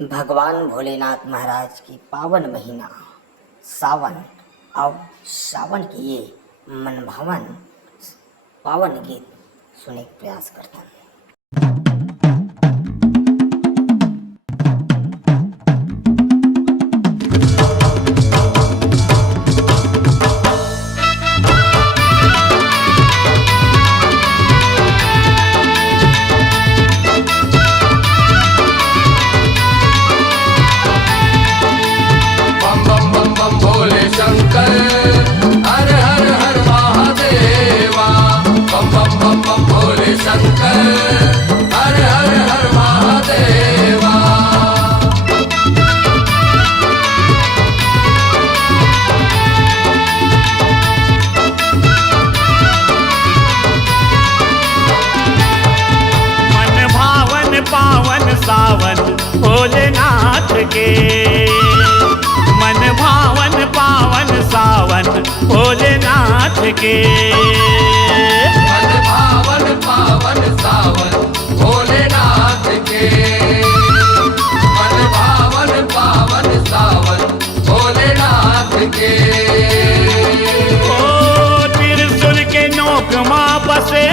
भगवान भोलेनाथ महाराज की पावन महीना सावन और सावन के ये मनभावन पावन गीत सुनने का प्रयास करता हूँ। भोलेनाथ के मन भावन पावन सावन भोलेनाथ के मन भावन पावन सावन भोलेनाथ के मन भावन पावन सावन भोलेनाथ के। ओ त्रिशूल के नोक मां बसे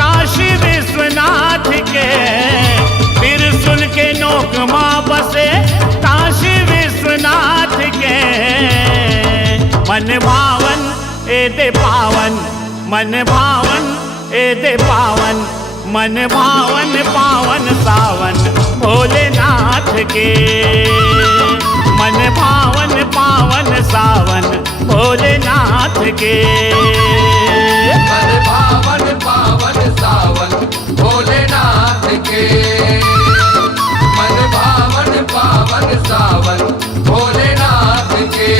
काशी विश्वनाथ के, त्रिशूल के नोक मां बसे काशी विश्वनाथ के। मन भावन ए दे पावन, मन भावन ए दे पावन, मन भावन पावन सावन भोलेनाथ के। मन भावन पावन सावन भोलेनाथ के। मन भावन पावन सावन भोलेनाथ के मन भावन पावन सावन भोलेनाथ के।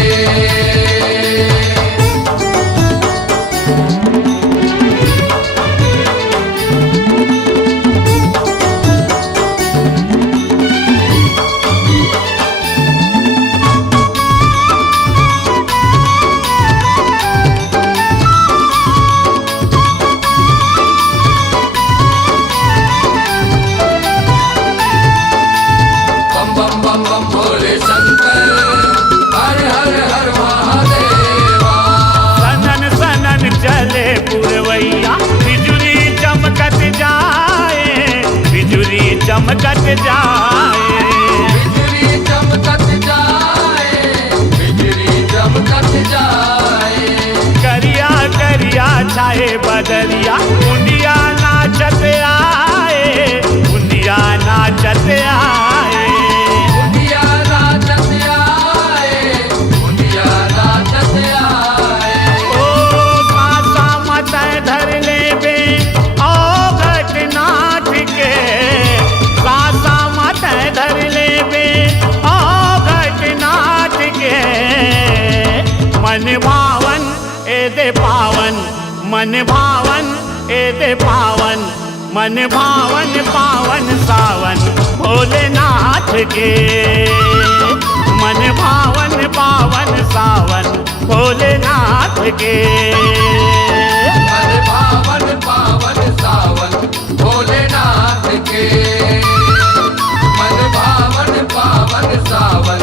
चले पुरवैया बिजुली चमकत जाए, बिजुली चमकत जाए, बिजली चमकत जाए, बिजली चमकत जाए। करिया करिया छाए बदरिया मुंडिया नाचत आए, मुंडिया नाचत आए, मुंडिया नाचत आए, मुंडिया नाचत आए। धर ले बे ओ घटनाथ के, सासा मत धर ले बे ओ घटनाथ के। मन भावन ए दे पावन, मन भावन ए दे पावन, मन भावन पावन सावन भोलेनाथ के। मन भावन पावन सावन भोलेनाथ के। मन भावन पावन सावन भोलेनाथ के मन भावन पावन सावन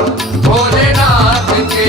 भोलेनाथ के।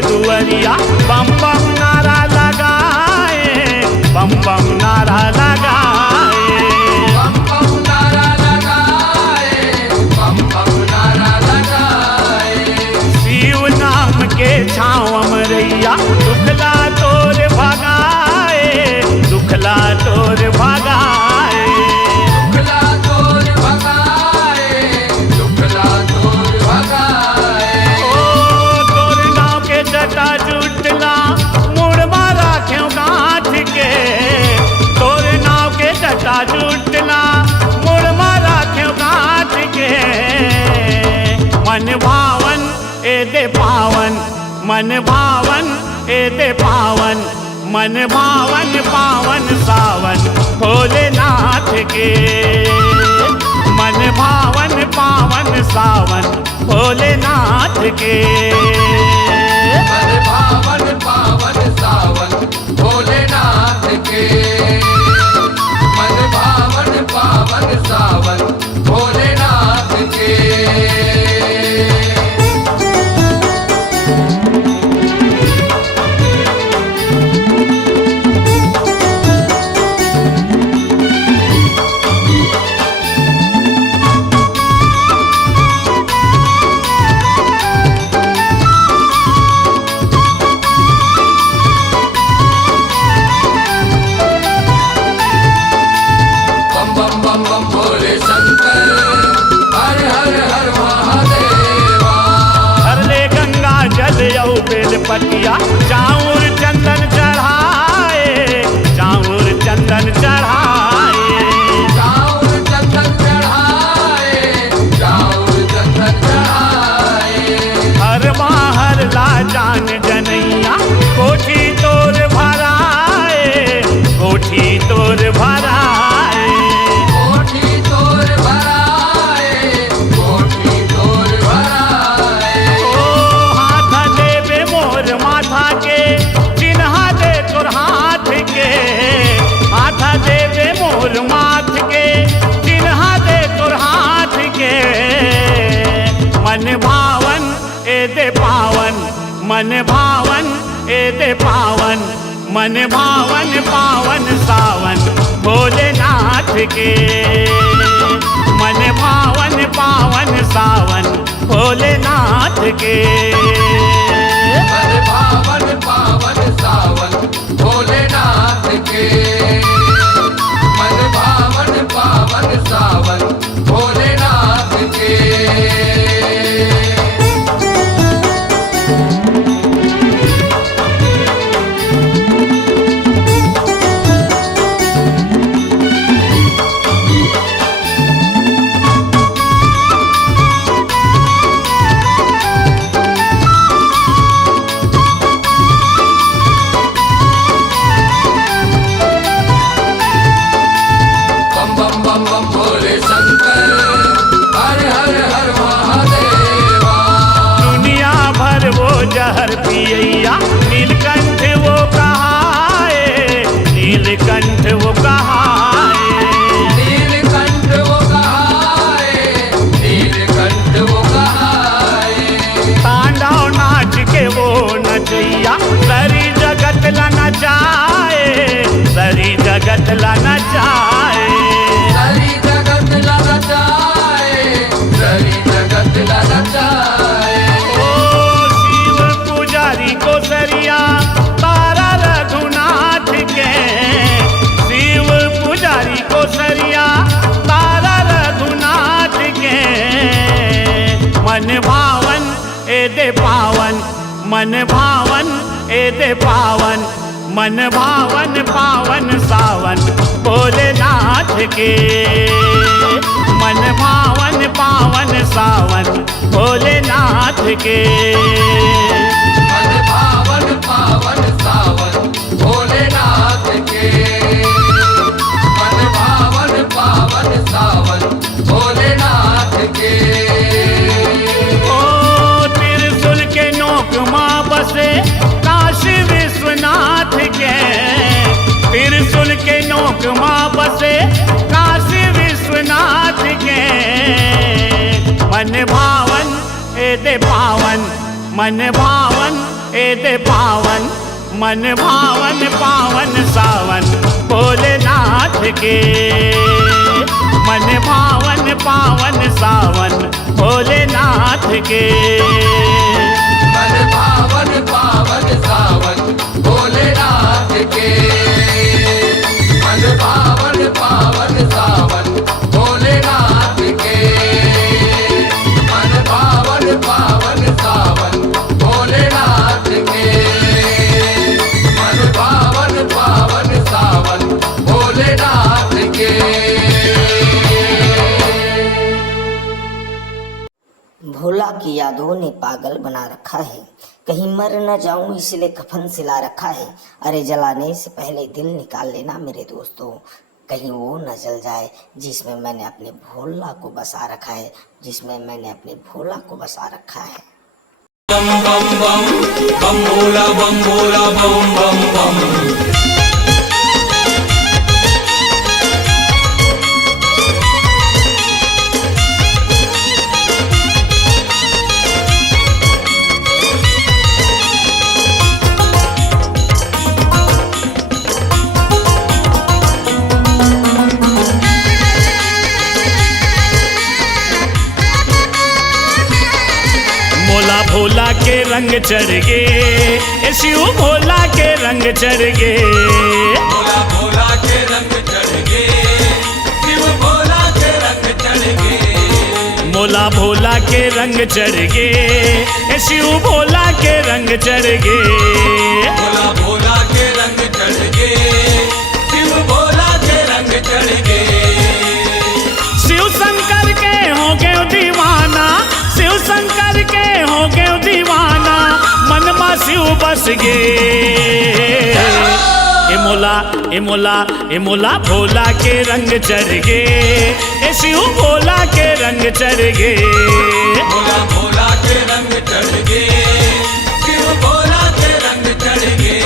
दुवरिया बम बम नारा लगाए, बम बम नारा लगाए, बम बम नारा लगाए, बम बम नारा लगाए। शिव नाम के छाँव अमरैया दुखला तोर भगाए, दुखला तोर भगाए, दुखला तोर भगाए, दुखला तोर भगाए। जटा जुटला टूटना मोड़ मारा क्यों गांठ के मन भावन ए दे पावन मन भावन ए दे पावन मन भावन पावन सावन भोलेनाथ के मन भावन पावन सावन भोलेनाथ के मन भावन पावन सावन भोलेनाथ के मन भावन पावन सावन भोलेनाथ के बम बम भोले शंकर हर हर हर महादेवा हर ले गंगा जल यौ बेलपतिया चाउर चंदन चढ़ाए चाउर चंदन चढ़ाए चाउर चंदन चढ़ाए चाउर चंदन चढ़ाए हर बाहर ला जान जनैया कोठी तोर भराए कोठी तोर भराए कोठी तोर भराए कोठी तोर भराए ओ हाथ देवे मोर माथा के चिन्हा दे तोर हाथ के हाथ देवे मोर माथ के चिन्हा दे तोर हाथ के मन भावन ए दे पावन मन भावन ए दे पावन मन भावन पावन सावन भोलेनाथ के मन भावन पावन सावन भोलेनाथ के मन भावन पावन सावन भोलेनाथ के मन भावन पावन सावन भोलेनाथ के बम बम बम भोले शंकर हर हर हर महादेवा दुनिया भर वो जहर पियैया नीलकंठ वो कहाए नीलकंठ वो कहाए नीलकंठ वो कहाए नीलकंठ वो कहाए तांडव नाच के वो नचैया सरी जगत ला नचाए सरी जगत ला नचाए सरी जगत लगा जाए सरी जगत लगा जाए ओ शिव पुजारी को सरिया तारा रघुनाथ के शिव पुजारी को सरिया तारा रघुनाथ के मन भावन ए दे पावन मन भावन ए दे पावन मन भावन पावन सावन भोलेनाथ के मन भावन पावन सावन भोलेनाथ के मन भावन पावन सावन भोलेनाथ के मन भावन पावन सावन भोलेनाथ के ओ त्रिशूल के नोक माँ बसे काशी विश्वनाथ के त्रिशूल के नोक माँ बसे काशी विश्वनाथ के मन भावन ए दे पावन मन भावन ए दे पावन मन भावन पावन सावन भोलेनाथ के मन भावन पावन सावन भोलेनाथ के मन भावन पावन सावन भोलेनाथ के मन भावन पावन सावन भोलेनाथ के मन भावन पावन सावन भोलेनाथ के मन भावन पावन सावन भोलेनाथ के भोला की यादों ने पागल बना रखा है, कहीं मर न जाऊं इसलिए कफन सिला रखा है। अरे जलाने से पहले दिल निकाल लेना मेरे दोस्तों, कहीं वो न जल जाए जिसमें मैंने अपने भोला को बसा रखा है, जिसमें मैंने अपने भोला को बसा रखा है। बम बम बम बम भोला बम बम बम। भोला के रंग चढ़ गे, शिव भोला के रंग चढ़ गे। भोला भोला के रंग चढ़ गे, शिव भोला के रंग चढ़ गे। मोला भोला के रंग चढ़ गे, शिव भोला के रंग चढ़ गे। भोला भोला के रंग चढ़ गे, शिव भोला के रंग चढ़ गे। शिव शंकर के हो गए दीवाना, शिव शंकर के हो गए दीवाना, मन मा शिव बस गे। ए मोला भोला के रंग चढ़ गे, ए शिव भोला के रंग चढ़ गे। भोला भोला के रंग चढ़ गे, शिव भोला के रंग चढ़ गे।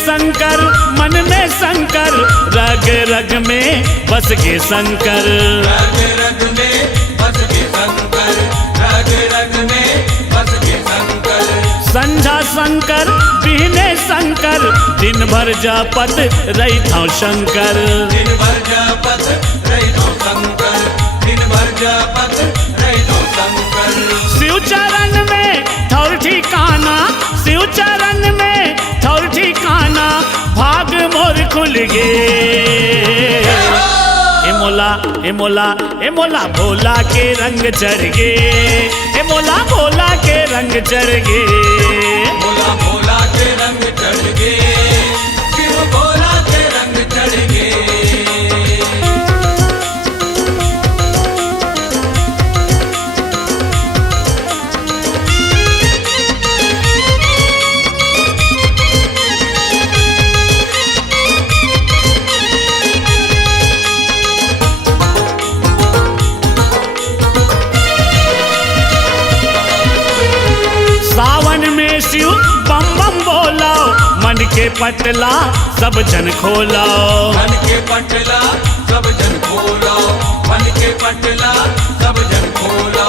शंकर मन में शंकर, रग रग में बस के शंकर। रग रग में बस के शंकर, रग रग में बस के शंकर। संझा शंकर बिहने शंकर, दिन भर जापत रही था शंकर। दिन भर जापत रही तो शंकर, दिन भर जापत रही तो शंकर। शिव चरण में ठौर ठिकाना, शिव चरण में ठौर ठिकाना, भाग मोर खुल गे। ए मोला भोला के रंग चढ़ गे, ए मोला भोला के रंग चढ़ गे। भोला भोला के रंग चढ़ गे, शिव भोला के रंग चढ़ गे। सावन में शिव बम बम बोला, मन के पटला सब जन खोला। मन के पटला सब जन खोला, मन के पटला सब जन खोला।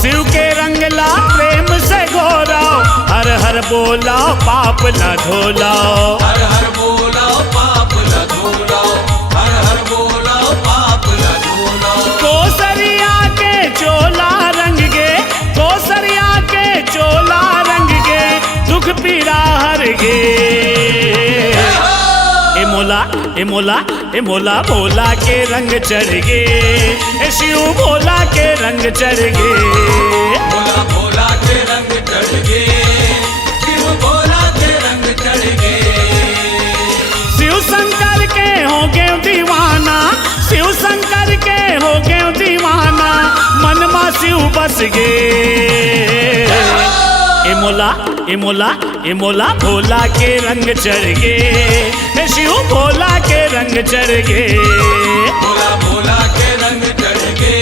शिव के रंगला प्रेम से घोरा, हर हर बोला पाप न धोला। हर हर बोला पाप न धोला, हर हर बोला पाप न धोला। कोसरिया के चोला रंग गे, कोसरिया के चोला रंग गे, दुख पीड़ा हर गे। ए मोला भोला के रंग चढ़ गे, ए शिव भोला के रंग चढ़ गे। भोला भोला के रंग चढ़ गे, शिव भोला के रंग चढ़ गे। शिव शंकर के हो गए दीवाना, शिव शंकर के हो गए दीवाना, मन मा शिव बस गे। ए मोला भोला के रंग चढ़ गे, ए शिव भोला के रंग चढ़ गे। भोला भोला के रंग चढ़ गे,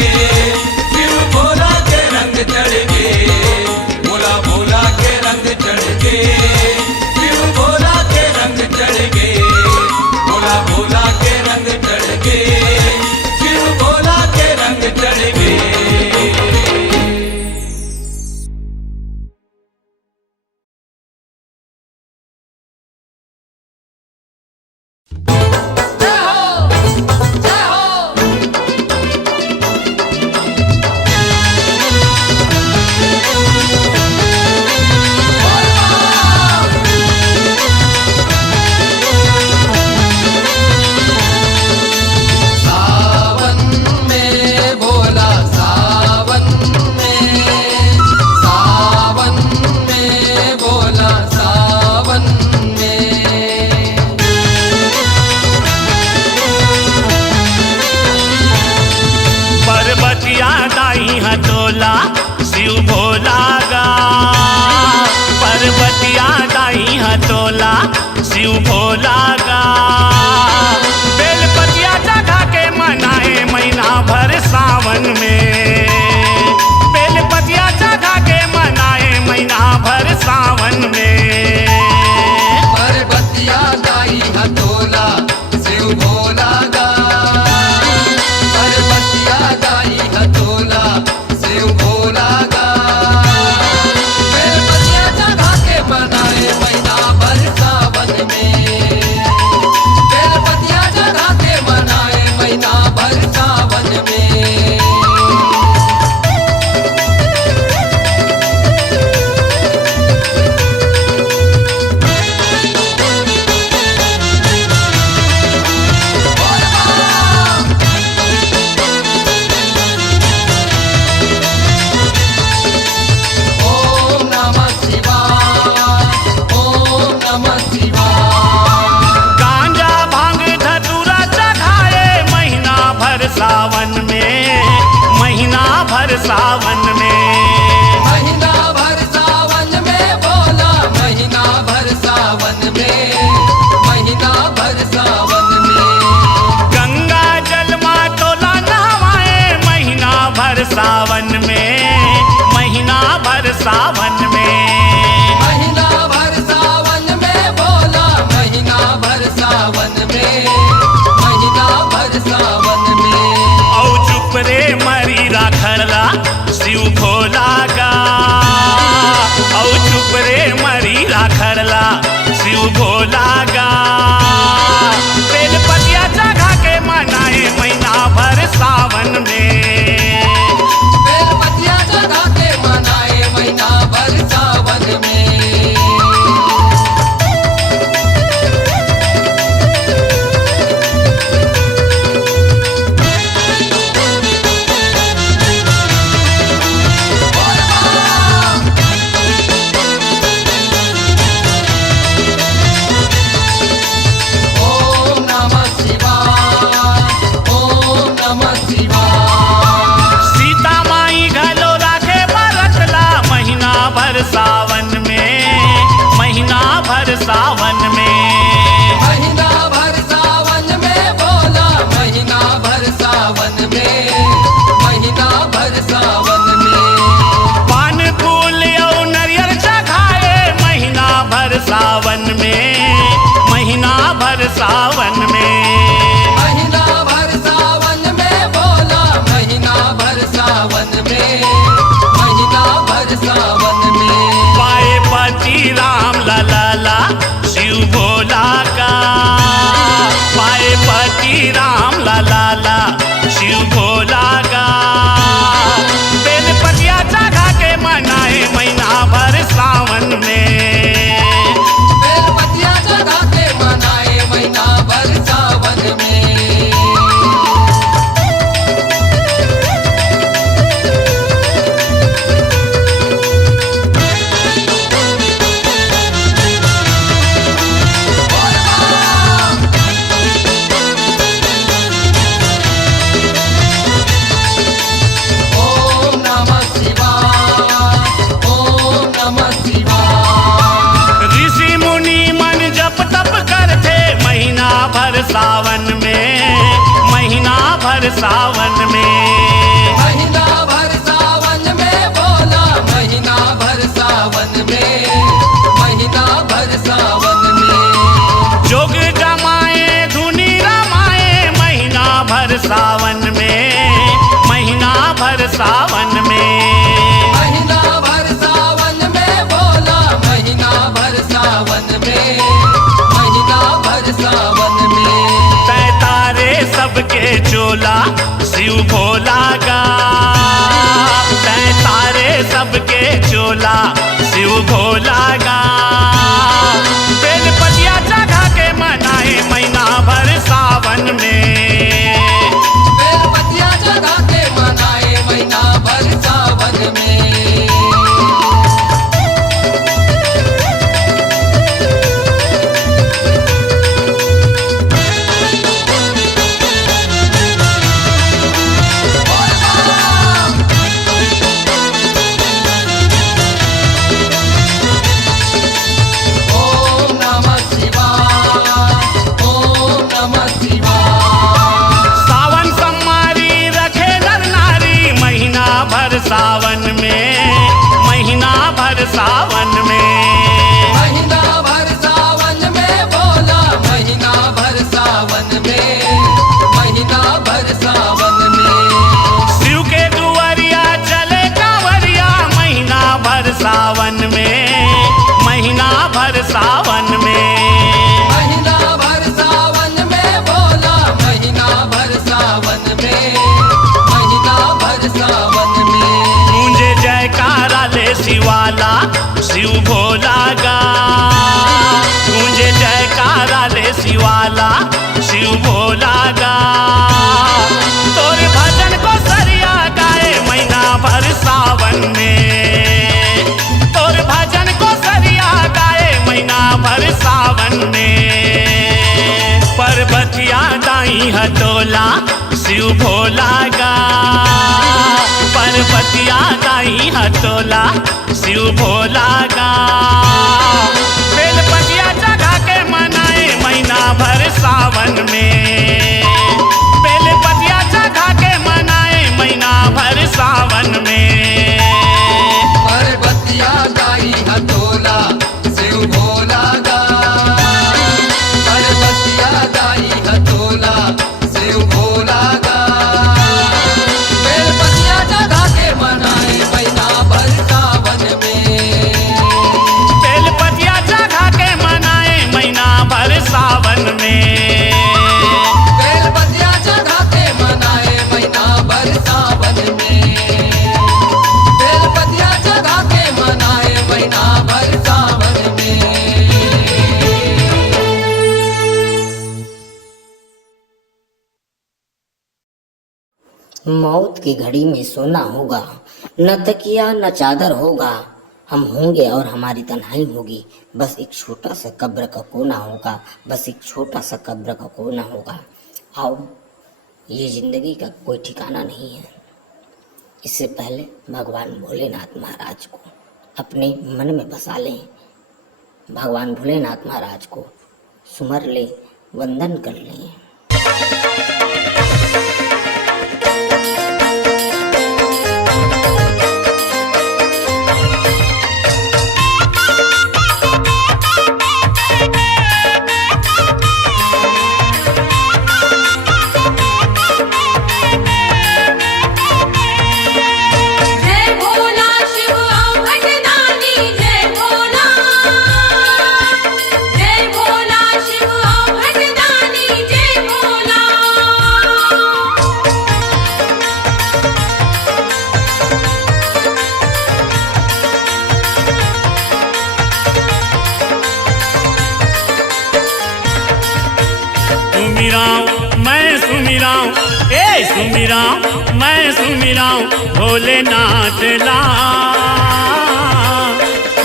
शिव भोला के रंग चढ़ गे। भोला भोला के रंग चढ़ गे, शिव भोला के रंग चढ़ गे। भोला भोला के रंग चढ़ गे, शिव भोला के रंग चढ़ गे। जय हो जय हो। शिव भोला गा पर्वतिया दाई हथोला शिव भोला गा बेलपतिया जगा के मनाए महीना भर सावन में बेलपतिया जगा के मनाए महीना भर सावन में पर्वतिया दाई हथोला शिव भोला गा पर्वतिया दाई हथोला शिव भोला गा बेलपतिया जगा के मनाए महीना भर सावन में बेलपतिया जगा के मनाए महीना भर सावन में ओम नमः शिवाय ओम नमः शिवाय गांजा भांग धतूरा चढ़ाए महीना भर सावन में महीना भर सावन में महीना भर सावन में बोला महीना भर सावन में महीना भर सावन में गंगा जल मातोला नहवाए महीना भर सावन में महीना भर सावन में महीना भर सावन में बोला महीना भर सावन में महीना भर सावन में औ चुप रे मरी राखड़ला शिव भोला गा औ चुप रे मरी राखड़ला शिव भोला गा बेलपतिया जगा के मनाए महीना भर सावन में बेलपतिया जगा के मनाए महीना भर सावन में ओम नमः शिवाय ओम नमः शिवाय सीता माई घलो राखे बरतला महीना भर सावन में महीना भर सावन में महीना भर सावन में बोला महीना भर सावन में महीना भर सावन में पान फूल और नरियर चढ़ाए महीना भर सावन में महीना भर सावन में महीना भर सावन में बोला महीना भर सावन में महीना भर सावन में पाए पति राम लाला शिव भोला का पाए पति राम लाला शिव भोला का बेलपतिया जगा के मनाए महीना भर सावन में बेलपतिया जगा के मनाए महीना भर सावन में ओम नमः शिवाय ओम नमः शिवाय ऋषि मुनि मन जप तप करते महीना भर सावन में महीना भर सावन में महीना भर सावन में बोला महीना भर सावन में महीना भर सावन में जोग जमाए धुनी रमाए महीना भर सावन में महीना भर सावन में महीना भर सावन में बोला महीना भर सावन में महीना भर सावन में तय तारे सबके चोला शिव भोला गा तय तारे सबके चोला शिव भोला गा बेलपतिया जगा के मनाए महीना भर सावन में बेलपतिया जगा के मनाए महीना भर सावन में सावन में। महीना भर सावन में भोला, महीना भर सावन में, महीना भर सावन में। शिव के दुआरिया चले कांवरिया महीना भर सावन में, महीना भर सावन में। महीना भर सावन में भोला, महीना भर सावन में, महीना भर सावन में। गूंजे जयकारा ले शिवाला शिव भोला गा, गूंजे जयकारा ले शिवाला शिव भोला गा। तोर भजन को सरिया गाए महीना भर सावन में, तोर भजन को सरिया गाए महीना भर सावन में। पर्वतिया दाई हटोला शिव भोला गा, पर्वतिया दाई हटोला शिव भोला गा। बेलपतिया जगा के मनाए महीना भर सावन में, बेलपतिया जगा के मनाए महीना भर सावन में। पर्वतिया दाई हथोला शिव भोला गा, पर्वतिया दाई हथोला शिव भोला गा। बेलपतिया जगा के मनाए महीना भर सावन में, बेलपतिया जगा के मनाए महीना भर सावन में। बेलपतिया जगा के मनाए महीना भर सावन में, बेलपतिया जगा के मनाए महीना भर सावन में। मौत की घड़ी में सोना होगा, न तकिया न चादर होगा। हम होंगे और हमारी तन्हाई होगी, बस एक छोटा सा कब्र का कोना होगा, बस एक छोटा सा कब्र का कोना होगा। आओ, ये जिंदगी का कोई ठिकाना नहीं है। इससे पहले भगवान भोलेनाथ महाराज को अपने मन में बसा लें, भगवान भोलेनाथ महाराज को सुमर ले, वंदन कर लें। जय भोला शिव भटनानी, जय भोला, जय भोला शिव भटनानी, जय भोला। सुमिराऊं मैं सुमिराऊं, ए सुमिराऊं मैं सुमिराऊं भोलेनाथ ला।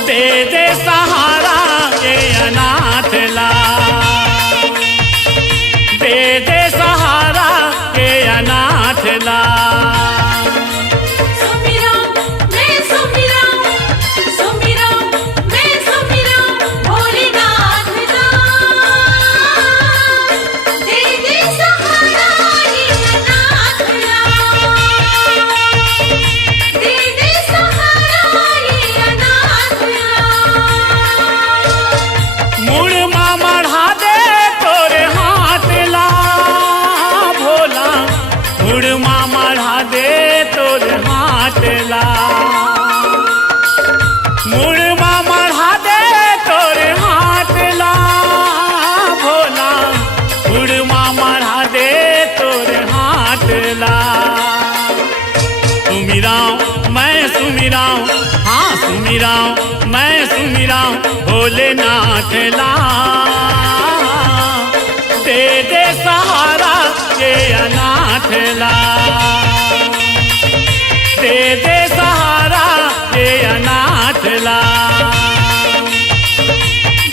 दे दे सहारा ये अनाथ ला, दे दे सहारा ये अनाथ ला। सुमिराऊं मैं सुमिराऊं, सुमिराऊं मैं सुमिराऊं भोलेनाथ दा। दे दे सहारा ये अनाथ ला, दे दे सहारा ये अनाथ ला। मुड़ मामा ढा दे तोरे हाथ ला भोला, मुड़ मामा ढा दे तोरे हाथ ला। मुड़ मामा ढा दे तोरे हाथ ला भोला, मुड़ मामा ढा दे तोरे हाथ ला। सुमिराऊं मैं सुमिराऊं, हाँ सुमिराऊं मैं सुमिराऊं भोलेनाथ ला। दे दे सहारा ये अनाथ ला, दे दे सहारा ये अनाथ ला।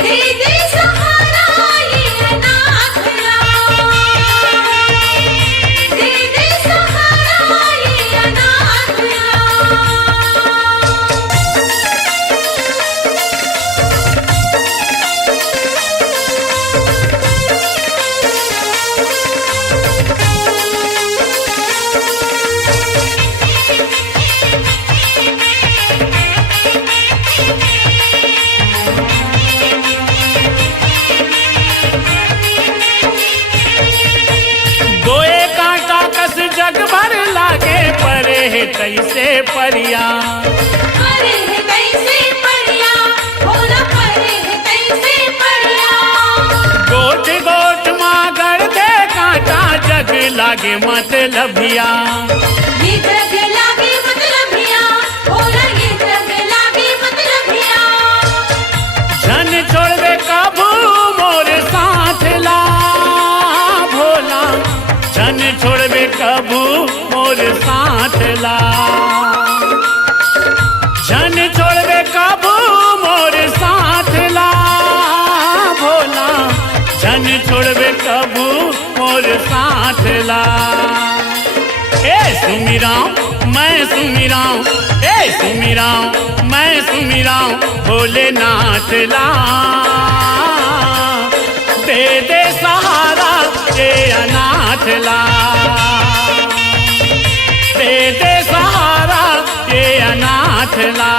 दे दे सहारा ये अनाथ ला, दे दे सहारा ये अनाथ ला। कैसे परिया, परे है कैसे परिया, भोला परे है कैसे परिया। गोट गोट माँ गढ़ दे कांटा, जग लागे मतलबिया, ये जग लागे मतलबिया, भोला ये जग लागे मतलबिया। झन छोड़वे कबू मोर साथ ला भोला, झन छोड़वे कबू मोर साथ ला, झन छोड़वे कबू मोर साथ ला भोला, झन छोड़वे कबू मोर साथ ला। ए सुमिराऊं मैं सुमिराऊं, ए सुमिराऊं मैं सुमिराऊं भोलेनाथ ला, दे दे सहारा ये अनाथ ला, दे दे सहारा ये अनाथ ला।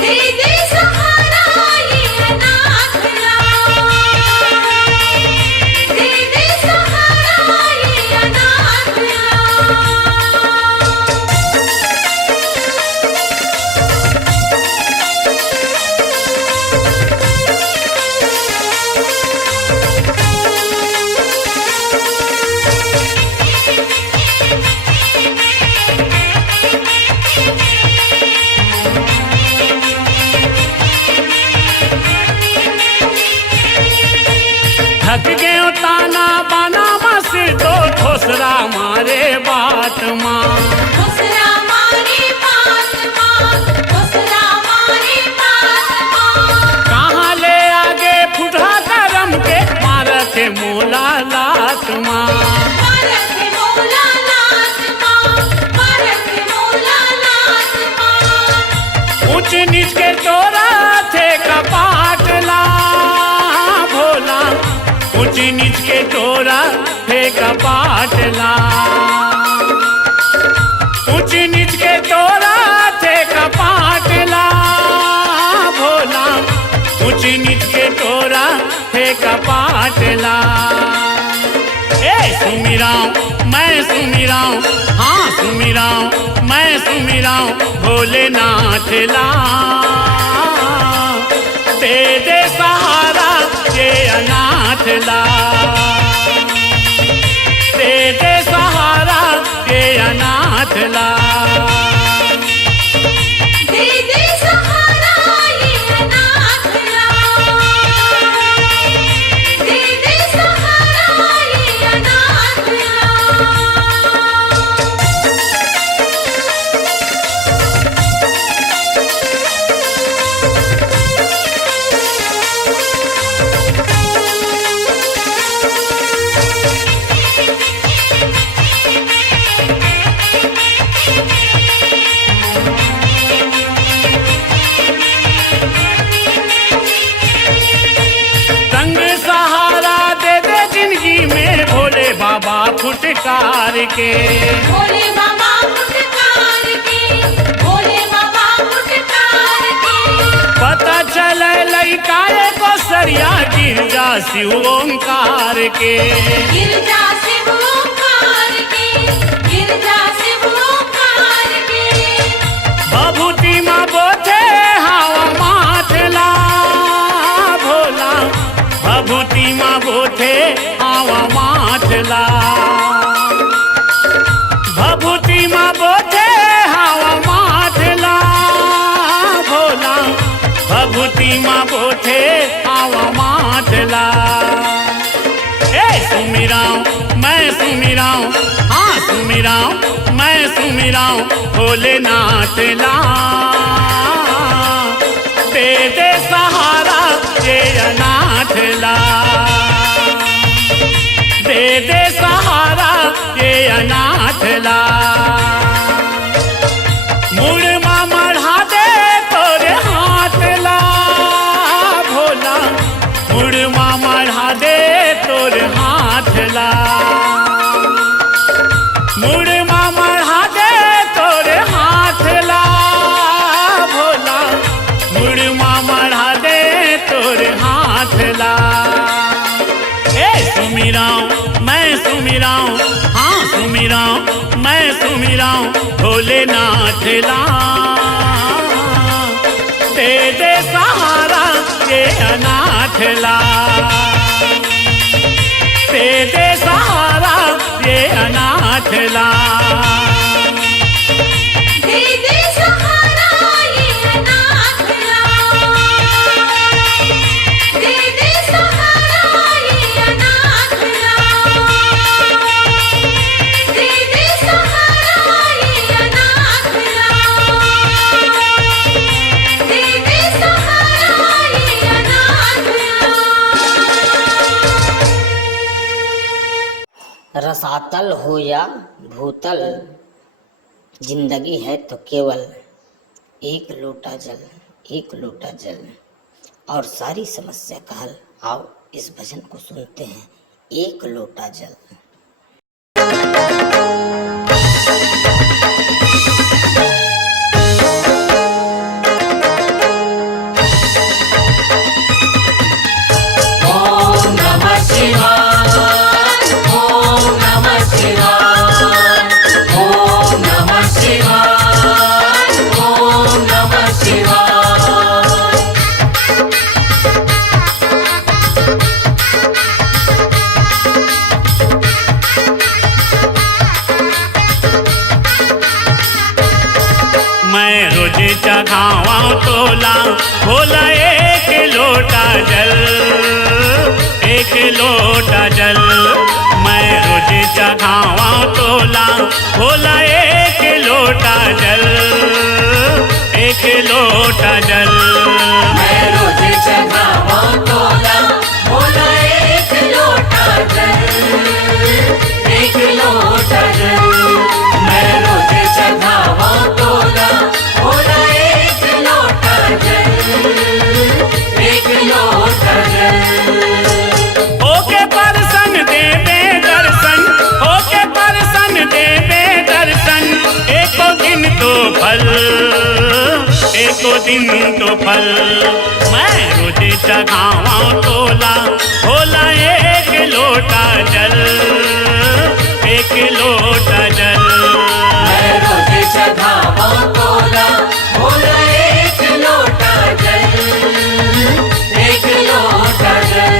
दे दे सहारा ये अनाथ ला, दे दे सहारा ये अनाथ ला। थक गयो ताना बाना मस दो ठोसरा मारे बात माँ, दूसरा मारी बात माँ, दूसरा मारी बात माँ। कहाँ ले आगे फुटा करम के मारत मोला लात माँ, भारत मौला लात माँ, भारत मौला लात माँ। ऊंच नीच के चोरा थे कपाट ला भोला, ऊंच नीच के चोरा थे कपाट ला, ऊंच नीच के चोरा थे कपाट ला भोला, ऊंच नीच के चोरा थे कपाट ला। ए सुमिराऊं मैं सुमिराऊं, हाँ सुमिराऊं मैं सुमिराऊं भोलेनाथ ला, दे दे सहारा ये अनाथ ला, दे दे सहारा ये अनाथ ला। दे दे सहारा ये अनाथ ला, दे दे सहारा ये अनाथ ला। संग सहारा दे दे जिंदगी में भोले बाबा फुटकार के, भोले बाबा फुटकार के, भोले बाबा फुटकार के। पता चले लइकाए को सरिया गिरजा शिव ओंकार के, गिरजा शिव ओंकार के, गिरजा शिव ओंकार के। भभूति माँ बोथे हवा माथला भोला, भभूति माँ बोथे हवा माथला, भभूति माँ बोथे हवा माथला भोला, भभूति माँ बोथे हवा माथला। ए सुमिराऊं मैं सुमिराऊं, हाँ सुमिराऊं मैं सुमिराऊं भोलेनाथ ला, दे दे सहारा ये अनाथ ला, दे दे सहारा ये अनाथ ला। मुड़ माँ मढ़ा दे तोरे हाथ ला भोला, मुड़ माँ मढ़ा दे तोरे हाथ ला, मुड़ माँ मढ़ा दे तोरे हाथ ला भोला, मुड़ माँ मढ़ा दे तोरे हाथ ला। ए सुमिराऊं मैं सुमिराऊं, हाँ सुमिराऊं मैं राम भोलेनाथ ला, दे दे सहारा ये अनाथ ला, दे दे सहारा ये अनाथ ला। दे दे सहारा ये अनाथ ला, दे दे सहारा ये अनाथ ला, दे दे सहारा ये अनाथ ला, दे दे सहारा ये अनाथ ला। रसातल हो या भूतल, जिंदगी है तो केवल एक लोटा जल, एक लोटा जल और सारी समस्या का हल। आओ इस भजन को सुनते हैं, एक लोटा जल। ओम नमः शिवाय, ओम नमः शिवाय, ओम नमः शिवाय, ओम नमः शिवाय। मैं रोज चढ़ावा तोला भोला एक लोटा जल, एक लोटा जल। मैं रोज चढ़ावा तोला भोला एक लोटा जल, एक लोटा जल। मैं रोज चढ़ावा तोला भोला एक लोटा जल, एक लोटा जल। मैं रोज चढ़ावा तोला भोला एक लोटा जल, एक लोटा जल। होके परसन देवे दर्शन, होके परसन देवे दर्शन। एको दिन तो फल, एको दिन तो फल। मैं रोज चढ़ावा तोला भोला एक लोटा जल, एक लोटा जल। मैं रोज चढ़ावा तोला भोला एक लोटा जल, एक लोटा जल।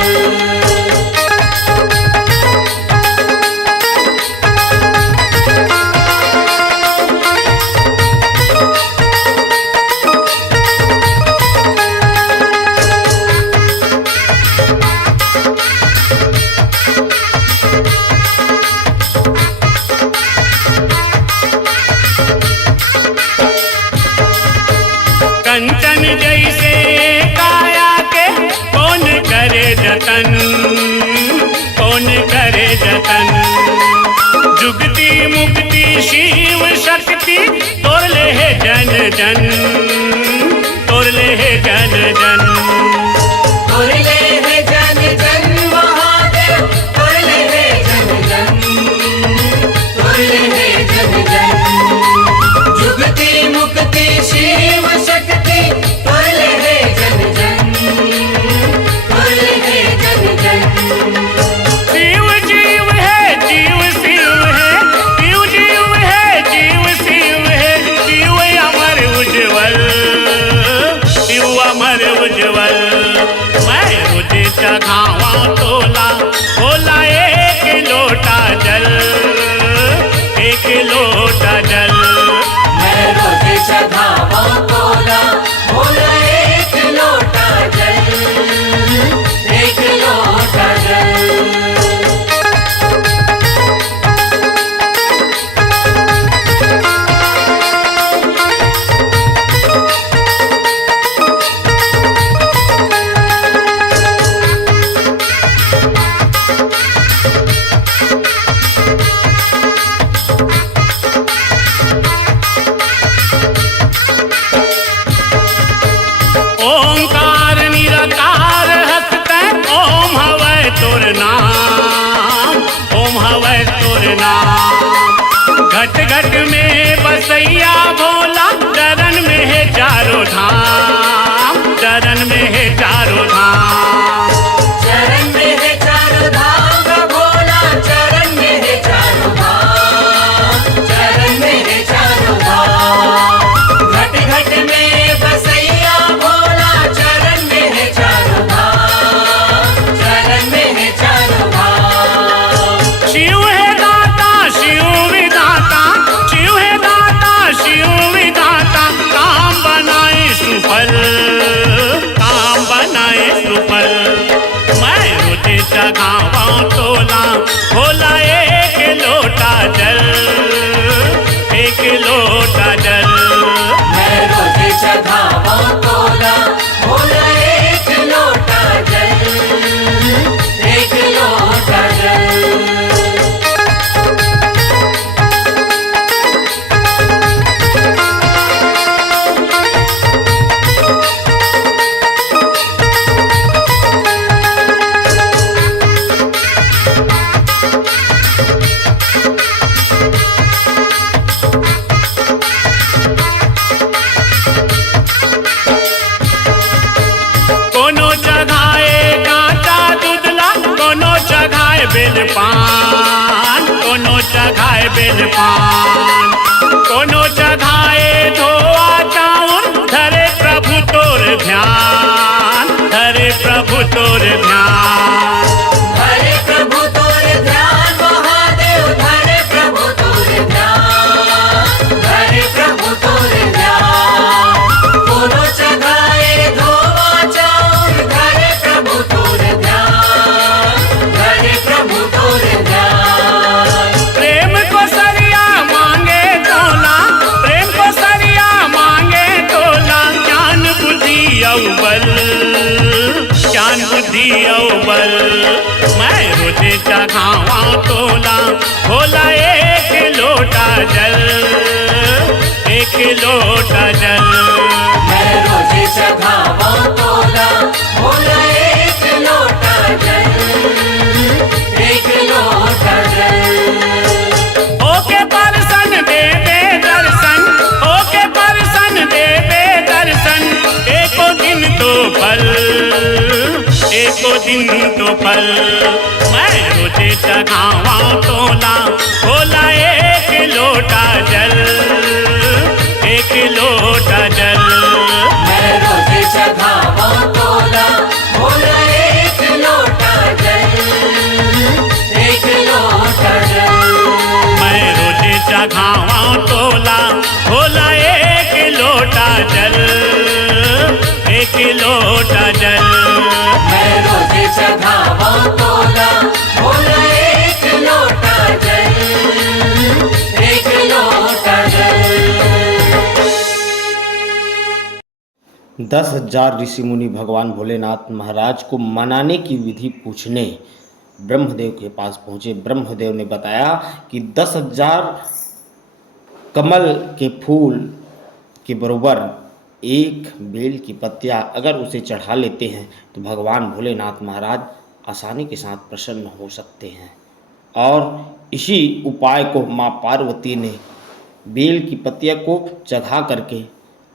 कंचन जैसे काया के कौन करे जतन, कौन करे जतन। जुगती मुक्ति शिव शक्ति तोड़ ले है जन जन, तोड़ ले है जन जन। तोरले है जन जन महादेव, तोरले है जन जन, तोरले है जन जन। जुगती मुक्ति शिव शक्ति तोरले है जन जन, तोरले है जन जन। शिव जीव है, जीव शिव है, शिव जीव है, जीव शिव है। शिव अमर उज्जवल, शिव अमर उज्जवल। मैं रोज चढ़ावा तोला भोला एक लोटा जल, एक लोटा जल। मैं रोज चढ़ावा तोला भोला एक लोटा जल, एक लोटा जल। ओंकार निराकार हसते ओम हवै तोर नाम, ओम हवै तोर नाम। घट घट में बसैया भोला, चरण में है चारों धाम, चरण में है चारों धाम। चरण में है चारों धाम का भोला, चरण में है चारों धाम, चरण में है चढ़ावा तोला भोला एक लोटा जल, एक लोटा जल। कोनो चढ़ाए कांचा दूधला, कोनो चढ़ाए बेलपान, कोनो चढ़ाए बेलपान, कोनो चढ़ाए धोआ चाउर, धरे प्रभु तोर ध्यान, धरे प्रभु तोर ध्यान। धरे प्रभु तोर ध्यान महादेव, धरे प्रभु तोर ध्यान, धरे प्रभु तोर ध्यान। कोनो चढ़ाए धोआ चाउर, धरे प्रभु तोर ध्यान, धरे प्रभु तोर ध्यान। प्रेम को सरिया मांगे तोला, प्रेम को सरिया मांगे तोला, ज्ञान बुद्धि अव्वल, ज्ञान बुद्धि अव्वल। मैं रोजे चढ़ावा तोला भोला एक लोटा जल, एक लोटा जल। मैं रोजे चढ़ावा तोला भोला एक लोटा जल, एक लोटा जल। ओके परसन देवे दर्शन, ओके परसन देवे दर्शन, एको दिन तो फल, एको दिन तो फल। मैं रोजे चढ़ावा तोला भोला एक लोटा जल, एक लोटा जल। मैं रोजे चढ़ावा तोला भोला एक लोटा जल, एक लोटा जल। मैं रोजे चढ़ावा तोला भोला एक लोटा जल, एक लोटा जल। मैं रोजे चढ़ावा तोला भोला एक लोटा जल, एक लोटा जल। 10,000 ऋषि मुनि भगवान भोलेनाथ महाराज को मनाने की विधि पूछने ब्रह्मदेव के पास पहुँचे। ब्रह्मदेव ने बताया कि 10,000 कमल के फूल के बरोबर एक बेल की पत्तियाँ अगर उसे चढ़ा लेते हैं तो भगवान भोलेनाथ महाराज आसानी के साथ प्रसन्न हो सकते हैं। और इसी उपाय को माँ पार्वती ने बेल की पत्तियाँ को चढ़ा करके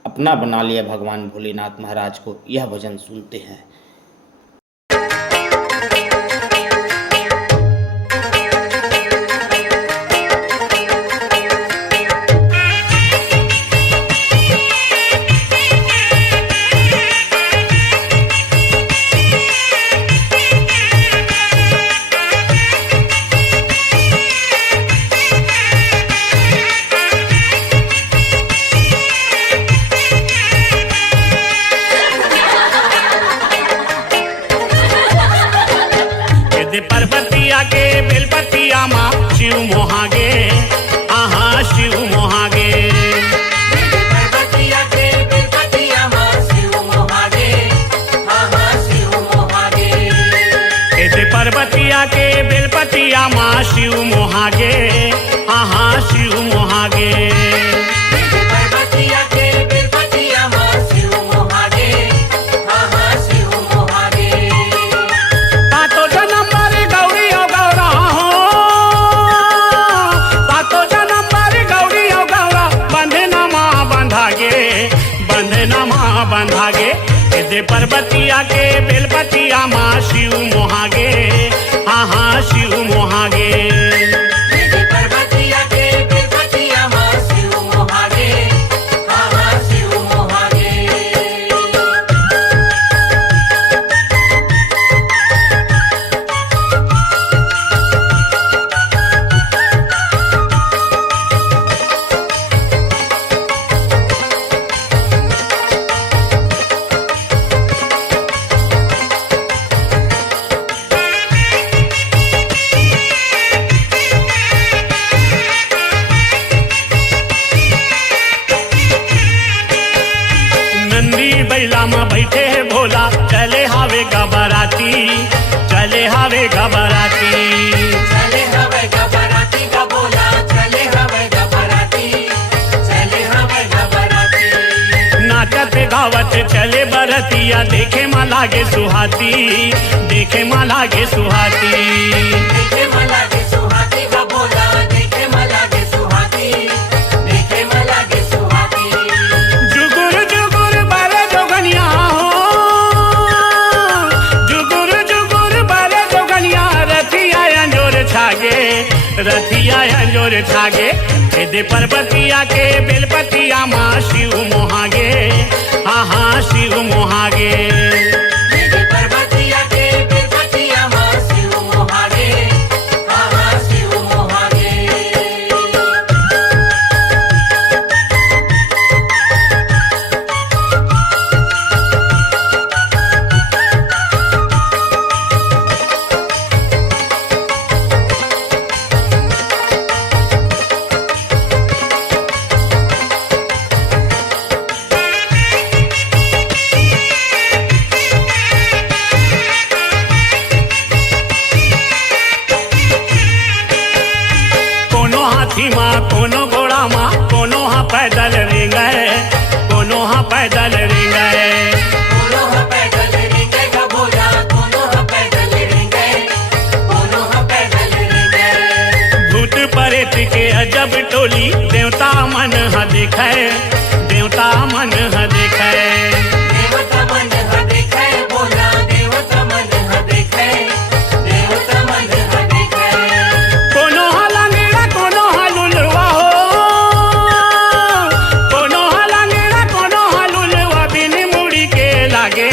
अपना बना लिया भगवान भोलेनाथ महाराज को। यह भजन सुनते हैं। पर्वतिया के बेलपतिया माँ शिव मोहागे, आहा शिव मोहागे। पर्वतिया के बेलपतिया माँ शिव मोहागे, आहा शिव मोहागे। ऐसे पर्वतिया के बेलपतिया माँ शिव मोहागे, आहा शिव मोहागे। पर्वतिया के बेलपतिया माँ शिव मोहागे, आहा शिव मोहागे। तातो जन्म मरी गौरी ओ गौरा हो, तातो जन्म मरी गौरी ओ गौरा, बंधना माँ बंधागे, बंधना माँ बंधागे। ऐसे पर्वतिया के बेलपतिया माँ शिव मोहागे, आहा शिव मोहागे। पर्वतिया के बेलपतिया माँ शिव मोहागे, आहा शिव मोहागे। में बैठे है भोला, चले हावे गबराती, चले हावे गबराती। चले हवे गबराती का बोला, चले हवे गबराती, चले हवे गबराती। नाचत गावत चले बरतिया, देखे माँ लागे सुहाती, देखे माँ लागे सुहाती। देखे मला के सुहाती का बोला, देखे मला के सुहाती, देखे मला के सुहाती। जुगुर जुगुर बारे जोगनिया हो, जुगुर जुगुर बारे जोगनिया, रथिया अंजोर छागे, रथिया अंजोर छागे। दे पर्वतिया के बेलपतिया माँ शिव मोहागे, हाँ हाँ शिव मोहागे। देखे पर्वतिया के बेलपतिया माँ शिव मोहागे, हाँ हाँ शिव मोहागे। कोनो हाथी माँ, कोनो घोड़ा माँ, कोनो हाँ पैदल रेंगे, कोनो हाँ पैदल रेंगे। कोनो हा पैदल रेंगे का बोला, कोनो हा पैदल रेंगे, कोनो हा पैदल रेंगे। भूत प्रेत के अजब टोली, देवता मन ह देखे, देवता मन ह देखे। देवता मन हा देखे बोला, देवता मन हा देखे, देवता मन हा देखे। कोनो हा लांगड़ा, कोनो हा लुलवा हो, कोनो हा लांगड़ा, कोनो हा लुलवा, बिन मुड़ी के लागे,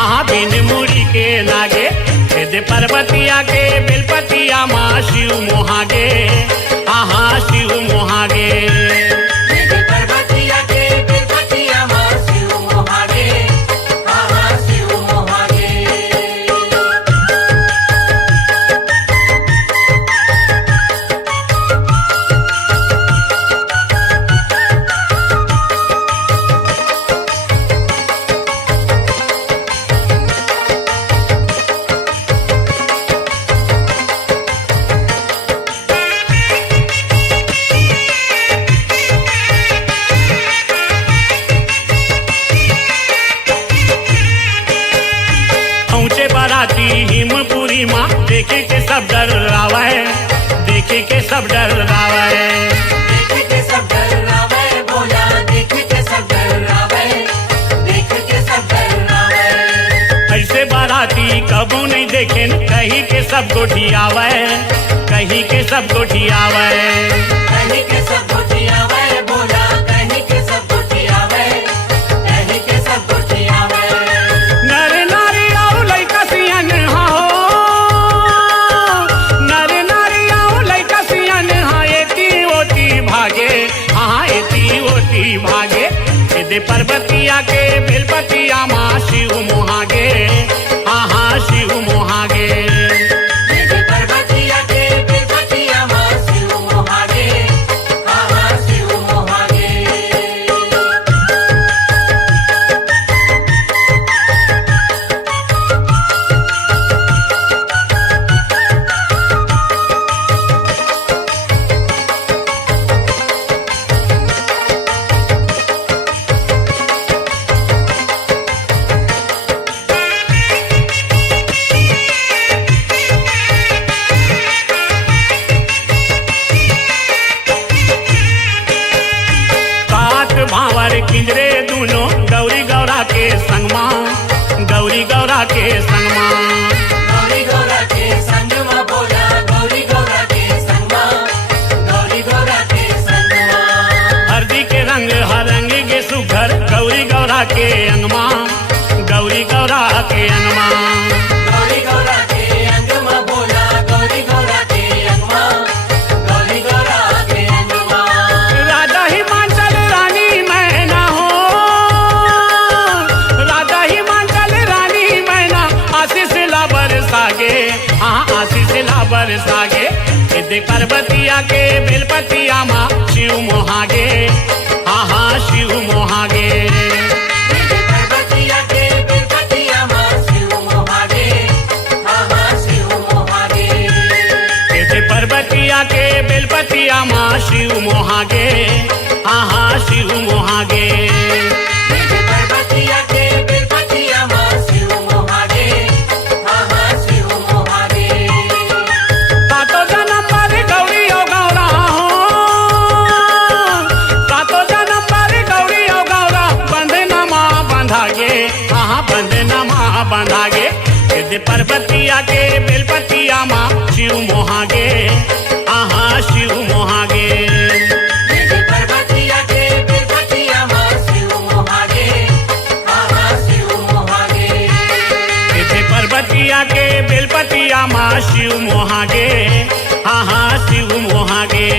हाँ बिन मुड़ी के लागे। दे पर्वतिया के बेलपतिया माँ शिव मोहागे, हाँ हाँ शिव मोहागे। देखे पर्वतिया के बेलपतिया माँ शिव मोहागे, हाँ हाँ शिव मोहागे। ऊंचे बाराती हिमपुरी माँ, देखे के सब डर रावे, देखे के सब डर रावे। देख के सब डर रावे बोला, देख के सब डर रावे, देख के सब डर रावे। ऐसे बाराती कबू नहीं देखे, कहीं के सब गोठी आवे, कहीं के सब गोठी आवे। कहीं के सब गोटी आवे बोला, कहीं के सब गोटी आवे, कहीं के सब गोटी आवे। नर नारी आओ लइका सियन हो, नर नारी आओ लइका सियन हाँ, एती ओती भागे, हाँ एती ओती भागे। दे पर्वतिया के बेलपतिया माँ शिव मोहागे, हाँ हाँ शिव मोहागे। देखे पर्वतिया के बेलपतिया माँ शिव मोहागे, हाँ हाँ शिव मोहागे। काट भावर किंजरे दूनो, गौरी गौरा के संगमा, गौरी गौरा के संगमा। गौरी गौरा के संग में बोला, गौरी गौरा के संग में, गौरी गौरा के संग में। हरदी के रंग हरंग के सुघर, गौरी गौरा के अंगमा, गौरी गौरा के अंगमा। गौरी गौरा के अंग में बोला, गौरी गौरा के अंग में, गौरी गौरा के अंग में। राजा हिमाचल रानी मैना हो, राजा हिमाचल रानी मैना, आशीष ला बरसागे, हाँ आशीष ला बरसागे। दे पर्वतिया के बेलपतिया माँ शिव मोहागे, हाँ हाँ शिव मोहागे। देखे पर्वतिया के शिव मोहागे, हाँ हाँ शिव मोहागे। पर्वतिया के बेलपतिया माँ शिव मोहागे, हाँ हाँ शिव मोहागे। सातो जन्म पर गौरी ओ गौरा हो, सातो जन्म पर गौरी ओ गौरा, बंधना माँ बंधागे, हाँ हाँ बंधना माँ बंधागे। पर्वतिया के बेलपतिया माँ शिव मोहागे, हाँ हाँ शिव मोहागे। पर्वतिया के बेलपतिया माँ शिव मोहागे, हाँ हाँ शिव मोहागे। पर्वतिया के बेलपतिया माँ शिव मोहागे, हाँ हाँ शिव मोहागे।